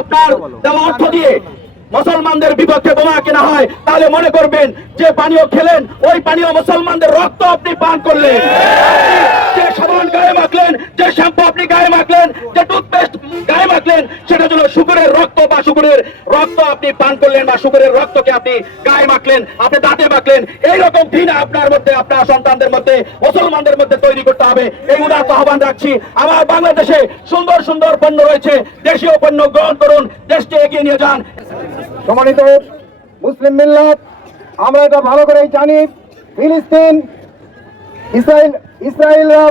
আপনার দেওয়া অর্থ দিয়ে মুসলমানদের বিপক্ষে বোমা কেনা হয়, তাহলে মনে করবেন যে পানীয় খেলেন ওই পানীয় মুসলমানদের রক্ত আপনি পান করলেন। যে সাবান গায়ে মাখলেন, যে শ্যাম্পু আপনি গায়ে মাখলেন, যে টুথপেস্ট গায়ে মাখলেন, সেটা হলো শুকরের রক্ত বা শুকরের রক্ত আপনি পান করলেন, বা শুকরের রক্তকে আপনি গায়ে মাখলেন, আপনি দাঁতে মাখলেন। এইরকম ঘৃণা আপনার মধ্যে, আপনার সন্তানদের মধ্যে, মুসলমানদের মধ্যে তৈরি করতে হবে। এই উদাত্ত আহ্বান রাখছি। আমার বাংলাদেশে সুন্দর সুন্দর পণ্য রয়েছে, দেশীয় পণ্য গ্রহণ করুন, দেশকে এগিয়ে নিয়ে যান। সম্মানিত মুসলিম মিল্লাত, আমরা এটা ভালো করেই জানি, ফিলিস্তিন, ইসরায়েলরা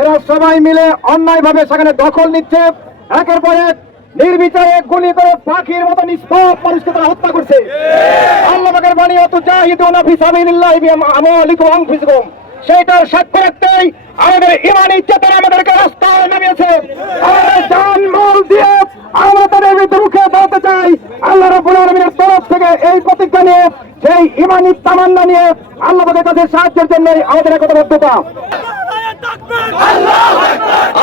এরা সবাই মিলে অন্যায়ভাবে সেখানে দখল নিচ্ছে, একের পর এক নির্বিচারে গুলি করে পাখির মতো নিষ্পাপ মানুষকে তারা হত্যা করছে। আল্লাহ পাকের বাণী, অত জাহিদুনা ফি সাবিলিল্লাহি বিআমওয়ালিকুম ওয়া আনফুসিকুম, সেইটার সাক্ষ্য রাখতেই আমাদের ঈমানি চেতনা আমাদেরকে রাস্তায় নামিয়েছে। আমাদের জানমাল দিয়ে আমরা তাদের বিরুদ্ধে বলতে চাই, আল্লাহ রাব্বুল আলামিনের তরফ থেকে এই প্রতিজ্ঞা নিয়ে, সেই ঈমানি তামান্না নিয়ে আল্লাহ পাকের কাছে সাহায্যের জন্য আমাদের একতাবদ্ধতা।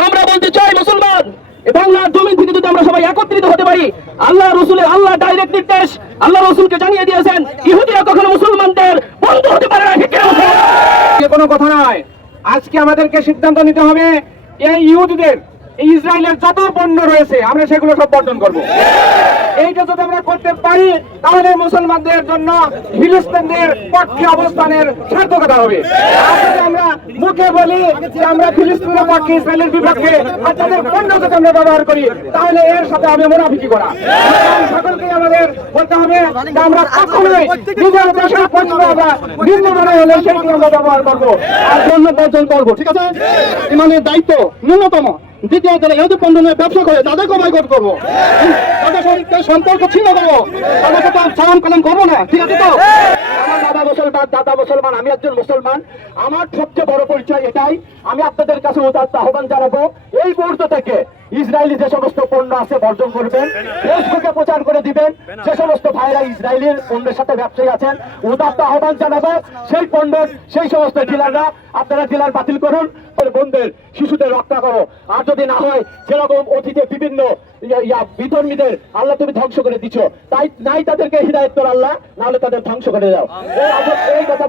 আমরা বলতে চাই, মুসলমান বাংলার জমিন থেকে যদি আমরা সবাই একত্রিত হতে পারি, আল্লাহ রসুলের আল্লাহ ডাইরেক্ট নির্দেশ আল্লাহ রসুলকে জানিয়ে দিয়েছেন, ইহুদিরা কখনো মুসলমানদের বন্ধু হতে পারে না। কোনো কথা নয়, আজকে আমাদেরকে সিদ্ধান্ত নিতে হবে, এই ইহুদিদের, এই ইসরায়েলের যত পণ্য রয়েছে আমরা সেগুলো সব বর্জন করবো। এইটা যদি আমরা করতে পারি তাহলে মুসলমানদের জন্য ফিলিস্তিনদের পক্ষে অবস্থানের সার্থকতা হবে। আর যদি আমরা মুখে বলি যে আমরা ফিলিস্তিনের পক্ষে, ইসরায়েলের বিপক্ষে, আর তাদের পণ্য যদি আমরা ব্যবহার করি, তাহলে এর সাথে আমি মুনাফিকি করা। সকলকে আমাদের বলতে হবে যে আমরা কখনোই নিজের দেশের পণ্য বা নিম্নমানের হলে সেইটি আমরা ব্যবহার করবো আর পণ্য বর্জন করবো। ঠিক আছে, ইমানের দায়িত্ব ন্যূনতম। দ্বিতীয়, যারা ইহুদি পণ্য নিয়ে ব্যবসা করে তাদেরকে বয়কট করবো, তাদের সঙ্গে সম্পর্ক ছিন্ন করবো, তাদেরকে তো সালাম কালাম করবো না। ঠিক আছে তো? আমার দাদা মুসলমান, আমি একজন মুসলমান। আমার সবচেয়ে বড় পরিচয় এটাই। আমি আপনাদের কাছে উদাত্ত আহ্বান জানাবো, এই মুহূর্ত থেকে ইসরায়েলি যে সমস্ত পণ্য আছে বর্জন করবেন, ফেসবুকে প্রচার করে দিবেন। যে সমস্ত ভাইরা ইসরায়েলের পণ্যের সাথে ব্যবসায়ী আছেন, উদাত্ত আহ্বান জানাবো, সেই পণ্যের সেই সমস্ত ডিলাররা, আপনারা ডিলার বাতিল করুন, বোনদের শিশুদের রক্ষা করো। আর যদি না হয়, যেরকম অতীতে বিভিন্ন বিধর্মীদের আল্লাহ তুমি ধ্বংস করে দিচ্ছ, তাই নাই তাদেরকে হিদায়ত কর আল্লাহ, নাহলে তাদের ধ্বংস করে দাও। এই কথা